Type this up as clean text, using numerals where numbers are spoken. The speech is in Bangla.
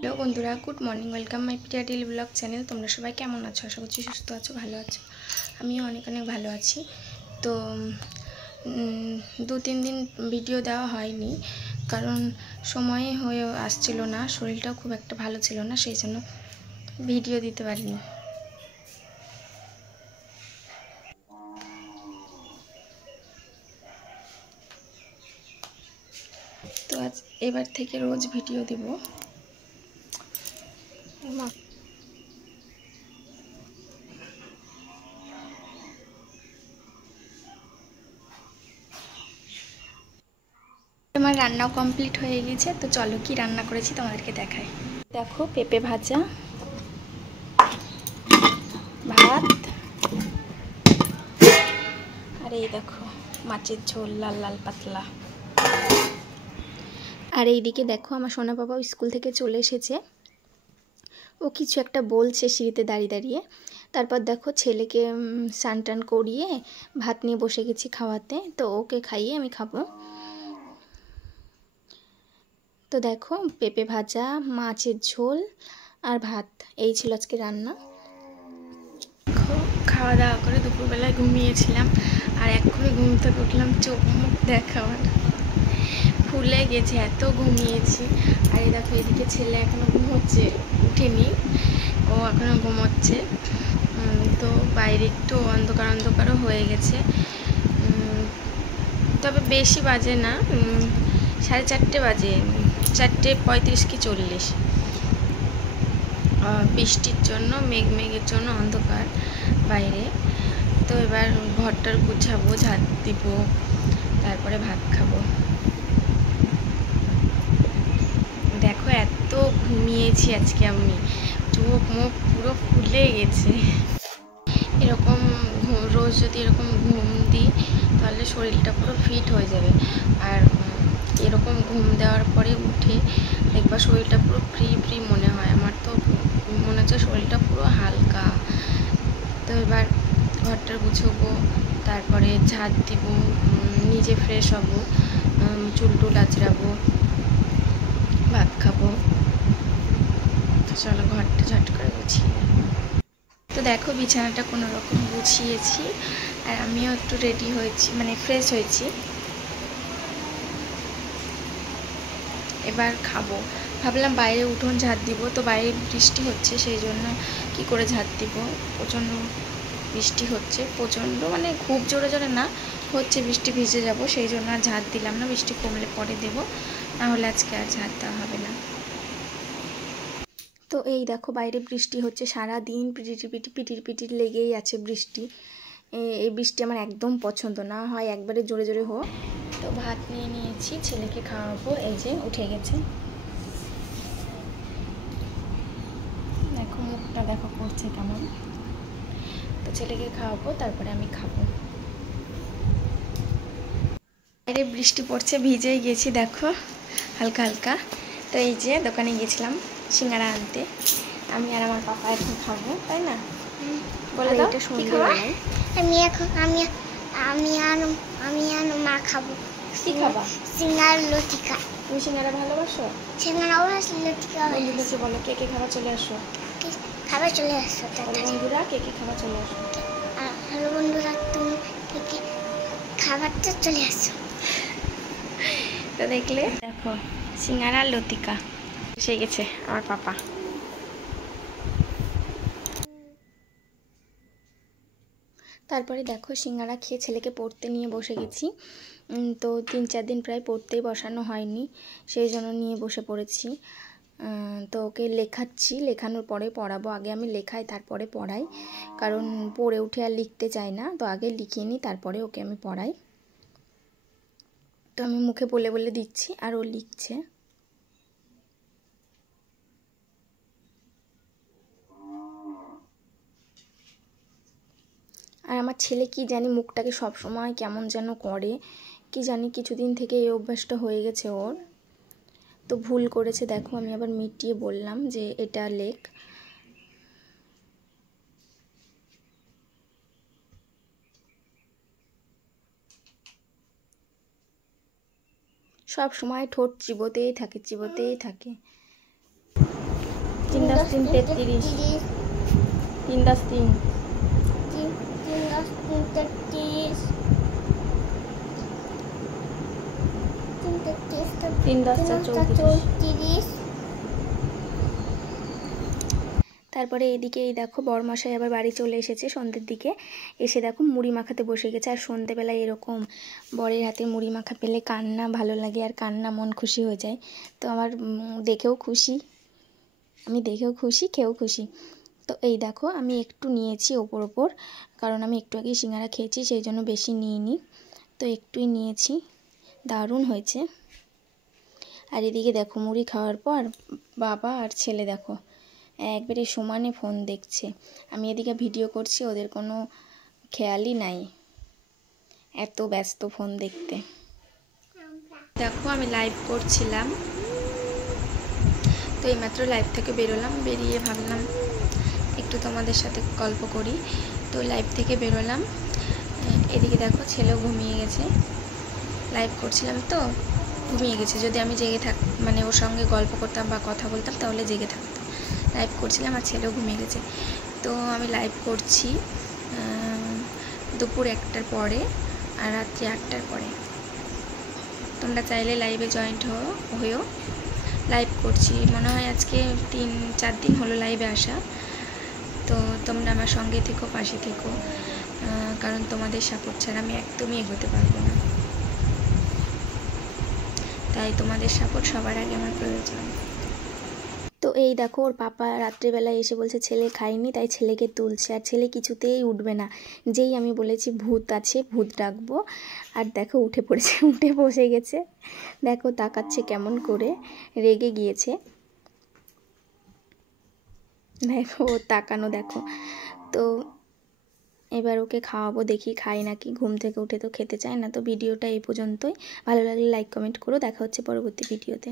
হ্যালো বন্ধুরা, good morning. Welcome my Priya daily blog channel. তোমরা সবাই কেমন আছো? আশা করছি সুস্থ আছো, ভালো আছো। আমিও অনেক ভালো আছি। তো 2-3 দিন ভিডিও দেওয়া হয়নি, কারণ সময় হয়ে আসছিল না, শরীরটাও খুব একটা ভালো ছিল না, সেই জন্য ভিডিও দিতে পারিনি। তো আজ এবার থেকে রোজ ভিডিও দিব। আমার রান্নাও কমপ্লিট হয়ে গেছে। তো চলো কি রান্না করেছি তোমাদেরকে দেখাই। দেখো, পেঁপে ভাজা, ভাত, আর এই দেখো মাছের ঝোল, লাল লাল পাতলা। আর এইদিকে দেখো আমার সোনা বাবাও স্কুল থেকে চলে এসেছে। ও কিছু একটা বলছে সিঁড়িতে দাঁড়িয়ে দাঁড়িয়ে। তারপর দেখো ছেলেকে স্নান টান করিয়ে ভাত নিয়ে বসে গেছি খাওয়াতে। তো ওকে খাইয়ে আমি খাবো। তো দেখো পেঁপে ভাজা, মাছের ঝোল আর ভাত, এই ছিল আজকে রান্না। খাওয়া দাওয়া করে দুপুরবেলায় ঘুমিয়েছিলাম, আর এক্ষুনি ঘুম থেকে উঠলাম। চোখ মুখ দেখা আমার ফুলে গেছে, এত ঘুমিয়েছি। আর এই দেখো এদিকে ছেলে এখনও ঘুমোচ্ছে, উঠেনি, ও এখনও ঘুমোচ্ছে। তো বাইরে একটু অন্ধকার অন্ধকারও হয়ে গেছে, তবে বেশি বাজে না, 4:30 বাজে, 4:35 কি 40। বৃষ্টির জন্য, মেঘের জন্য অন্ধকার বাইরে। তো এবার ঘরটার গুছাবো, ঝাড় দিব, তারপরে ভাত খাবো। দেখো এত ঘুমিয়েছি আজকে আমি, চোখ মুখ পুরো ফুলে গেছে। এরকম রোজ যদি এরকম ঘুম দিই তাহলে শরীরটা পুরো ফিট হয়ে যাবে। আর এরকম ঘুম দেওয়ার পরে উঠে একবার শরীরটা পুরো ফ্রি ফ্রি মনে হয়। আমার তো মনে হচ্ছে শরীরটা পুরো হালকা। তো এবার ঘরটা গুছবো, তারপরে ঝাড় দিব, নিজে ফ্রেশ হব, চুল টুল আঁচড়াবো, ভাত খাবো। চলো ঘরটা ঝট করে গুছিয়ে। তো দেখো বিছানাটা কোনো রকম গুছিয়েছি, আর আমিও একটু রেডি হয়েছি, মানে ফ্রেশ হয়েছি। এবার খাবো। ভাবলাম বাইরে উঠোন ঝাড় দিব, তো বাইরে বৃষ্টি হচ্ছে, সেই জন্য কি করে ঝাড় দিব, প্রচণ্ড বৃষ্টি হচ্ছে, প্রচণ্ড মানে খুব জোরে জোরে না, হচ্ছে বৃষ্টি, ভিজে যাব, সেই জন্য আর ঝাড় দিলাম না। বৃষ্টি কমলে পরে দেব, নাহলে আজকে আর ঝাড় দেওয়া হবে না। তো এই দেখো বাইরে বৃষ্টি হচ্ছে, সারা দিন পিটির পিটির লেগেই আছে বৃষ্টি। এই বৃষ্টি আমার একদম পছন্দ না, হয় একবারে জোরে জোরে হোক। তো ভাত নিয়ে নিয়েছি, ছেলেকে খাওয়াবো, এই যে উঠে গেছে, দেখো মুখটা দেখো করছে কেমন। তো ছেলেকে খাওয়াবো, তারপরে আমি খাবো। বাইরে বৃষ্টি পড়ছে, ভিজেই গেছি দেখো হালকা হালকা। তো এই যে দোকানে গেছিলাম সিঙ্গারা আনতে, আমি আর আমার পাপা এখন খাবো, তাই না? বলে দাও এটা সন্ধ্যেবেলায়। আমি আর মা খাবো। কি খাবা? সিঙ্গারা লতিকা। তুমি সিঙ্গারা ভালোবাসো? সিঙ্গারাও লতিকা। বন্ধুদেরকে বলো কে কে খাবার চলে আসো। খাবার চলে আসছো? বন্ধুরা কে কে খাবার চলে আসো। হ্যালো বন্ধুরা, তুমি কে কে খাবারটা চলে আসছো? তো দেখলে দেখো সিঙ্গারা লতিকা এসে গেছে আমার পাপা। তারপরে দেখো সিঙ্গারা খেয়ে ছেলেকে পড়তে নিয়ে বসে গেছি। তো 3-4 দিন প্রায় পড়তেই বসানো হয়নি, সেই জন্য নিয়ে বসে পড়েছি। তো ওকে লেখাচ্ছি, লেখানোর পরে পড়াবো। আগে আমি লেখাই তারপরে পড়াই, কারণ পড়ে উঠে আর লিখতে চাই না। তো আগে লিখিয়ে নিই, তারপরে ওকে আমি পড়াই। তো আমি মুখে বলে বলে দিচ্ছি, আর ও লিখছে। আর আমার ছেলে কি জানি মুখটাকে সব সময় কেমন যেন করে, কি জানি কিছুদিন থেকে এই অভ্যাসটা হয়ে গেছে ওর। তো ভুল করেছে দেখো, আমি আবার মিটিয়ে বললাম যে এটা লেখ। সব সময় ঠোঁট চিবোতেই থাকে। তিন দশ তিন 33, 3 10 3, 3 10 33, 3 10 34। তারপরে এদিকে এই দেখো বরমশাই আবার বাড়ি চলে এসেছে সন্ধ্যের দিকে, এসে দেখো মুড়ি মাখাতে বসে গেছে। আর সন্ধ্যেবেলায় এরকম বরের হাতে মুড়ি মাখা পেলে কান্না ভালো লাগে, আর কান্না মন খুশি হয়ে যায়। তো আমার দেখেও খুশি, আমি দেখেও খুশি, খেয়েও খুশি। তো এই দেখো আমি একটু নিয়েছি ওপর, কারণ আমি একটু আগেই সিঙ্গারা খেয়েছি, সেই জন্য বেশি নিইনি, তো একটুই নিয়েছি। দারুণ হয়েছে। আর এদিকে দেখো মুড়ি খাওয়ার পর বাবা আর ছেলে দেখো একবারে সমানে ফোন দেখছে। আমি এদিকে ভিডিও করছি, ওদের কোনো খেয়ালই নাই, এত ব্যস্ত ফোন দেখতে। দেখো আমি লাইভ করছিলাম, তো এইমাত্র লাইভ থেকে বেরোলাম, বেরিয়ে ভাবলাম একটু তোমাদের সাথে গল্প করি, তো লাইভ থেকে বেরোলাম। এদিকে দেখো ছেলেও ঘুমিয়ে গেছে, লাইভ করছিলাম তো ঘুমিয়ে গেছে। যদি আমি জেগে মানে ওর সঙ্গে গল্প করতাম বা কথা বলতাম তাহলে জেগে থাকতাম। লাইভ করছিলাম আর ছেলেও ঘুমিয়ে গেছে। তো আমি লাইভ করছি দুপুর 1টার পরে আর রাত্রি 8টার পরে। তোমরা চাইলে লাইভে জয়েন্ট হয়েও। লাইভ করছি মনে হয় আজকে 3-4 দিন হলো লাইভে আসা। তো তোমরা আমার সঙ্গে থেকো, পাশে থেকো, কারণ তোমাদের সাপোর্ট ছাড়া আমি একদমই এগোতে পারবো না। তাই তোমাদের সাপোর্ট সবার আগে আমার প্রয়োজন। তো এই দেখো ওর পাপা রাত্রিবেলায় এসে বলছে ছেলে খায়নি, তাই ছেলেকে তুলছে, আর ছেলে কিছুতেই উঠবে না। যেই আমি বলেছি ভূত আছে, ভূত ডাকবো, আর দেখো উঠে পড়েছে, উঠে বসে গেছে। দেখো তাকাচ্ছে কেমন করে, রেগে গিয়েছে। দেখো ও তাকানো দেখো। তো এবার ওকে খাওয়াবো, দেখি খাই নাকি। ঘুম থেকে উঠে তো খেতে চায় না। তো ভিডিওটা এই পর্যন্তই। ভালো লাগলে লাইক কমেন্ট করো। দেখা হচ্ছে পরবর্তী ভিডিওতে।